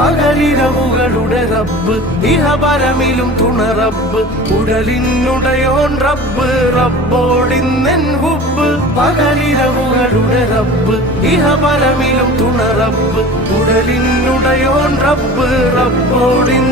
പകലിരവുകളുടെ റബ്ബ് ഇഹപരമിലും തുണ റബ്ബ് ഉടലിനുടയോൻ റബ്ബ് റബ്ബോടിന്നെൻ ഹുബ് പകലിരവുകളുടെ റബ്ബ് ഇഹപരമിലും തുണ റബ്ബ് ഉടലിനുടയോൻ റബ്ബ് റബ്ബോടിൻ